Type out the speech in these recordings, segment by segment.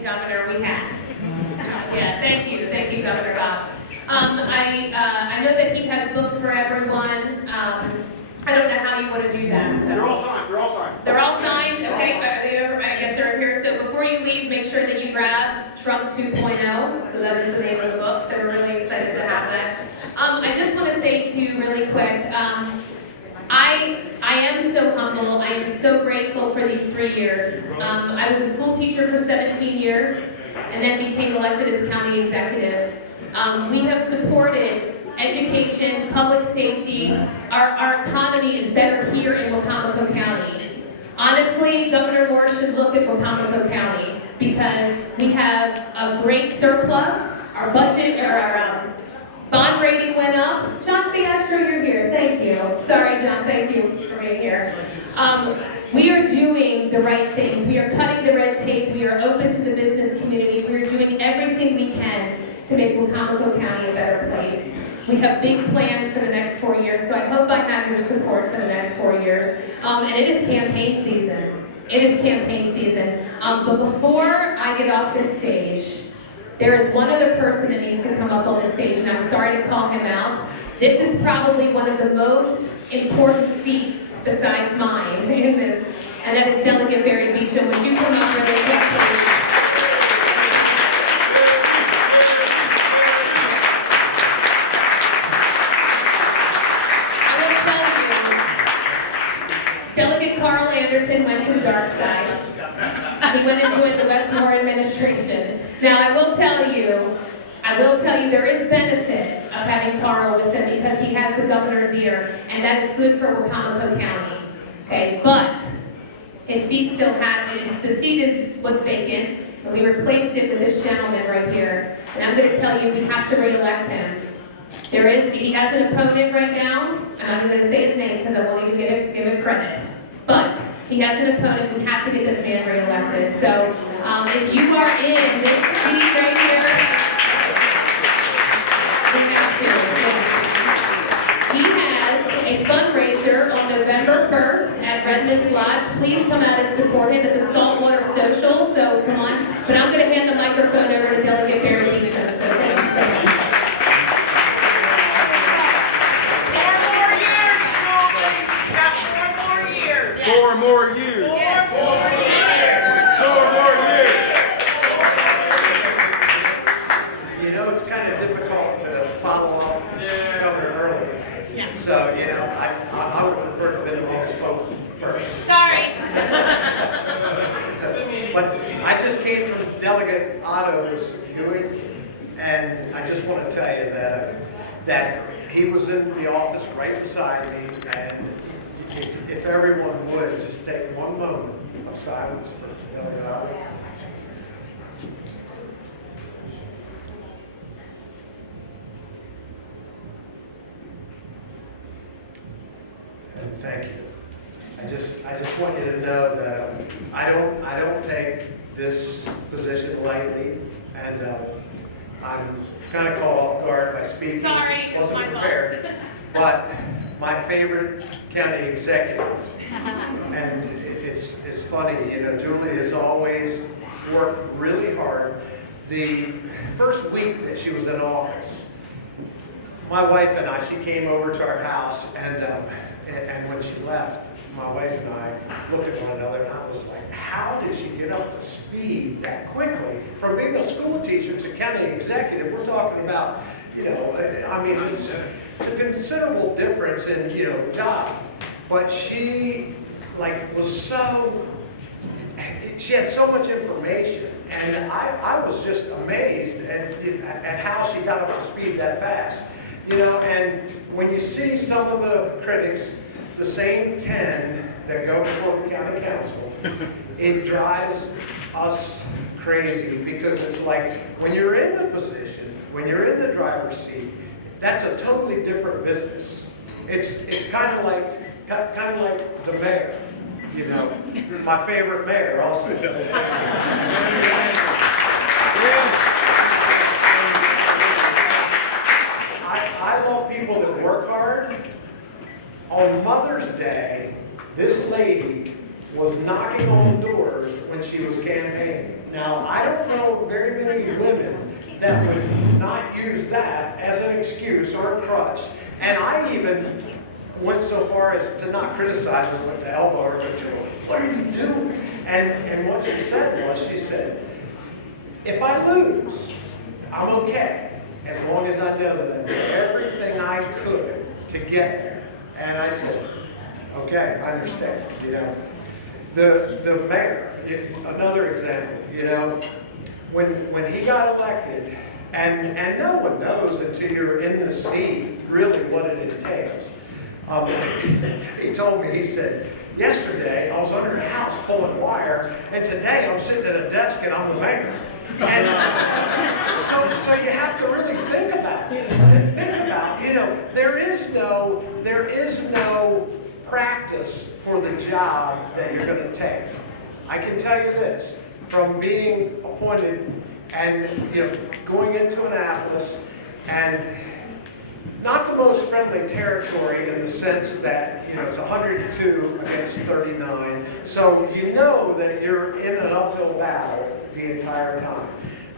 amazing governor we had. Yeah, thank you, Governor Bob. I know that he has books for everyone. I don't know how you want to do that. So. They're all signed. They're all signed? Okay, are they over? I guess they're here. So before you leave, make sure that you grab Trump 2.0. So that is the name of the book. So we're really excited to have that. I just want to say too, really quick, I am so humble. I am so grateful for these 3 years. I was a school teacher for 17 years and then became elected as county executive. We have supported education, public safety. Our economy is better here in Wacomico County. Honestly, Governor Moore should look at Wacomico County because we have a great surplus. Our budget, or our bond rating went up. John Fiastro, you're here. Thank you. Sorry, John. Thank you for being here. We are doing the right things. We are cutting the red tape. We are open to the business community. We are doing everything we can to make Wacomico County a better place. We have big plans for the next 4 years, so I hope I have your support for the next 4 years. And it is campaign season. It is campaign season. But before I get off this stage, there is one other person that needs to come up on the stage, and I'm sorry to call him out. This is probably one of the most important seats besides mine in this, and that is Delegate Barry Beecham. Would you come up really quick, please? Delegate Carl Anderson went to the dark side. He went and joined the Wes Moore administration. Now, I will tell you, there is benefit of having Carl with him because he has the governor's ear, and that is good for Wacomico County. Okay, but his seat still was vacant, and we replaced it with this gentleman right here. And I'm going to tell you, we have to re-elect him. He has an opponent right now, and I'm going to say his name because I won't even give it credit. But he has an opponent. We have to get this man re-elected. So if you are in this seat right here, we have to. He has a fundraiser on November 1st at Redmond's Lodge. Please come out and support him. It's a saltwater social, so come on. But I'm going to hand the microphone over to Delegate Barry Beecham. So thank you so much. 4 more years. Yes. 4 more years. You know, it's kind of difficult to follow up Governor Early. Yeah. So, you know, I would prefer to have been the one who spoke first. Sorry. But I just came from Delegate Otto's viewing, and I just want to tell you that he was in the office right beside me, and if everyone would just take one moment of silence for Delegate Otto. And thank you. I just want you to know that I don't take this position lightly, and I'm kind of caught off guard by speaking. Sorry, it's Wasn't my prepared. But my favorite county executive, and it's funny, you know, Julie has always worked really hard. The first week that she was in office, my wife and I, she came over to our house, and when she left, my wife and I looked at one another, and I was like, how did she get up to speed that quickly? From being a school teacher to county executive, we're talking about, you know, I mean, it's a considerable difference in, you know, job. But she, like, she had so much information, and I was just amazed at how she got up to speed that fast. You know, and when you see some of the critics, the same 10 that go before the county council, it drives us crazy because it's like when you're in the position, when you're in the driver's seat, that's a totally different business. It's kind of like the mayor, you know, my favorite mayor also. I love people that work hard. On Mother's Day, this lady was knocking on doors when she was campaigning. Now, I don't know very many women that would not use that as an excuse or a crutch. And I even went so far as to not criticize her, but to elbow her, but Julie, what are you doing? And what she said was, she said, if I lose, I'm okay, as long as I know that I did everything I could to get there. And I said, okay, I understand, you know. The mayor, another example, you know, when he got elected, and no one knows until you're in the seat really what it entails. He told me, he said, yesterday I was under the house pulling wire, and today I'm sitting at a desk and I'm the mayor. And so you have to really think about this. Think about, you know, there is no practice for the job that you're going to take. I can tell you this, from being appointed and, you know, going into Annapolis, and not the most friendly territory in the sense that, you know, it's 102 against 39. So you know that you're in an uphill battle the entire time.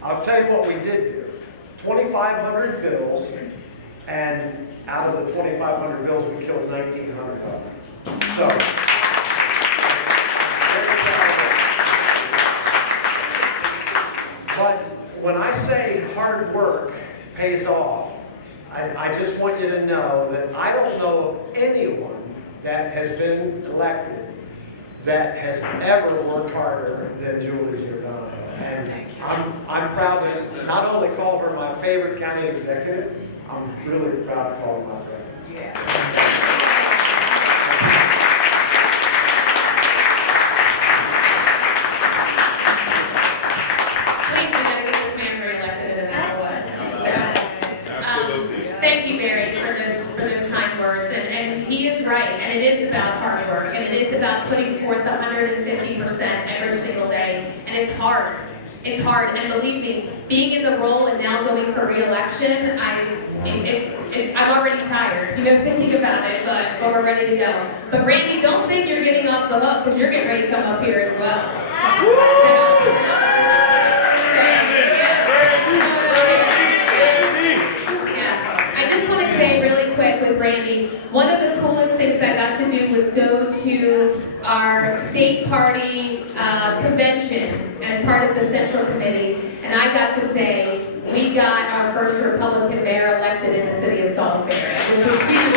I'll tell you what we did do. 2,500 bills, and out of the 2,500 bills, we killed 1,900 of them. So, but when I say hard work pays off, I just want you to know that I don't know of anyone that has been elected that has ever worked harder than Julie Giordano. And I'm proud to not only call her my favorite county executive, I'm really proud to call her my friend. Please, we gotta get this man reelected in Annapolis. So, thank you, Barry, for those kind words. And he is right, and it is about hard work, and it is about putting forth 150% every single day. And it's hard. It's hard, and believe me, being in the role and now going for re-election, I'm already tired, you know, thinking about it, but we're ready to go. But Randy, don't think you're getting off the hook, because you're getting ready to come up here as well. I just want to say really quick with Randy, one of the coolest things I got to do was go to our state party convention as part of the Central Committee, and I got to say, we got our first Republican mayor elected in the city of Salisbury, which was huge.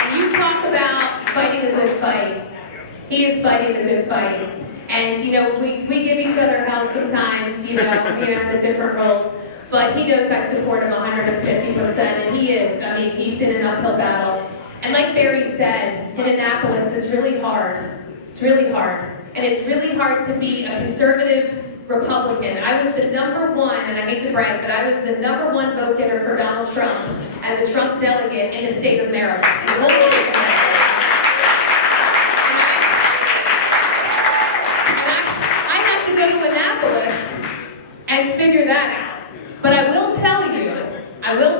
And you talk about fighting a good fight. He is fighting the good fight. And, you know, we give each other help sometimes, you know, in the different roles. But he knows I support him 150%, and he is. I mean, he's in an uphill battle. And like Barry said, in Annapolis, it's really hard. It's really hard. And it's really hard to be a conservative Republican. I was the #1, and I hate to brag, but I was the #1 vote getter for Donald Trump as a Trump delegate in the state of Maryland. The whole state of Maryland. And I have to go to Annapolis and figure that out. But I will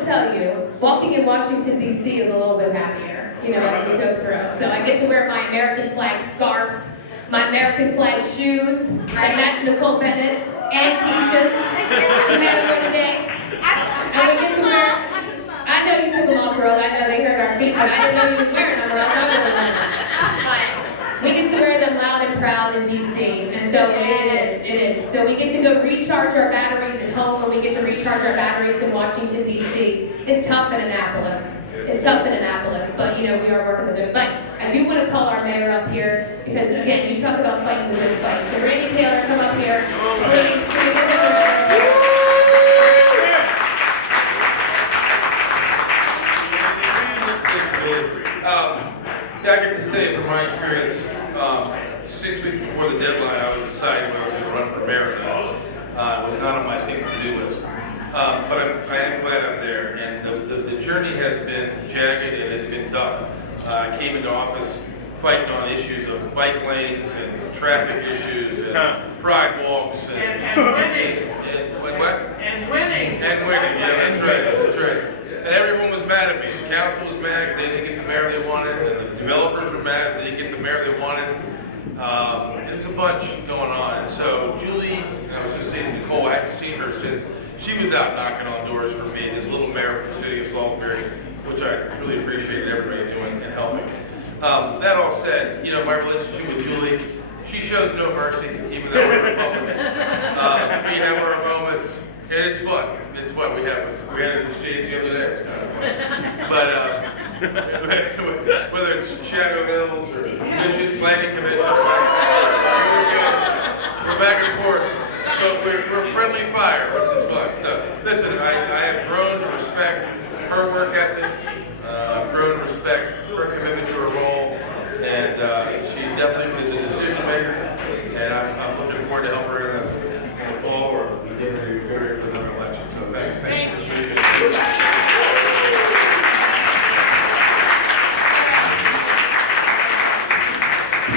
tell you, walking in Washington, D.C. is a little bit happier, you know, as we go through. So I get to wear my American flag scarf, my American flag shoes, I match Nicole Bennett's and Keisha's. She had one today. And we get to wear, I know you took them off, girl. I know they hurt our feet, but I didn't know you was wearing them, or else I would have done it. But we get to wear them loud and proud in D.C., and so it is. So we get to go recharge our batteries at home, and we get to recharge our batteries in Washington, D.C. It's tough in Annapolis. It's tough in Annapolis, but, you know, we are working the good fight. I do want to call our mayor up here, because, again, you talk about fighting the good fight. So Randy Taylor, come up here. Please, can we give him a round of applause? I get to say, from my experience, 6 weeks before the deadline, I was deciding whether I was going to run for mayor or not. It was not on my things to do list. But I am glad I'm there. And the journey has been jagged and it's been tough. I came into office fighting on issues of bike lanes and traffic issues and pride walks and winning. And what? And winning. And winning, yeah, that's right. And everyone was mad at me. The council was mad because they didn't get the mayor they wanted, and the developers were mad they didn't get the mayor they wanted. There's a bunch going on. And so Julie, and I was just saying to Nicole, I hadn't seen her since she was out knocking on doors for me, this little mayor from the city of Salisbury, which I really appreciated everybody doing and helping. That all said, you know, my relationship with Julie, she shows no mercy, even though we're Republicans. We have our moments, and it's fun. It's fun. We had an exchange the other day. It was kind of fun. But whether it's Shadow Hills or Planning Commission, we're back and forth. But we're friendly fire, which is fun. So listen, I have grown to respect her work ethic. I've grown to respect her commitment to her role, and she definitely is a decision maker. And I'm looking forward to help her in the fall or getting ready to go for another election. So thanks. Thank you.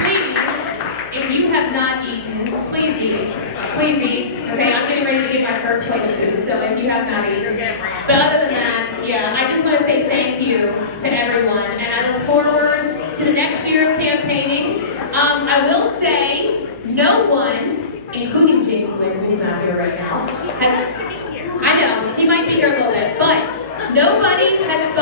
Please, if you have not eaten, please eat. Please eat. Okay, I'm getting ready to get my first plate of food, so if you have not eaten. But other than that, yeah, I just want to say thank you to everyone, and I look forward to the next year of campaigning. I will say, no one, including James Wynn, who's not here right now, I know, he might be here a little bit, but nobody has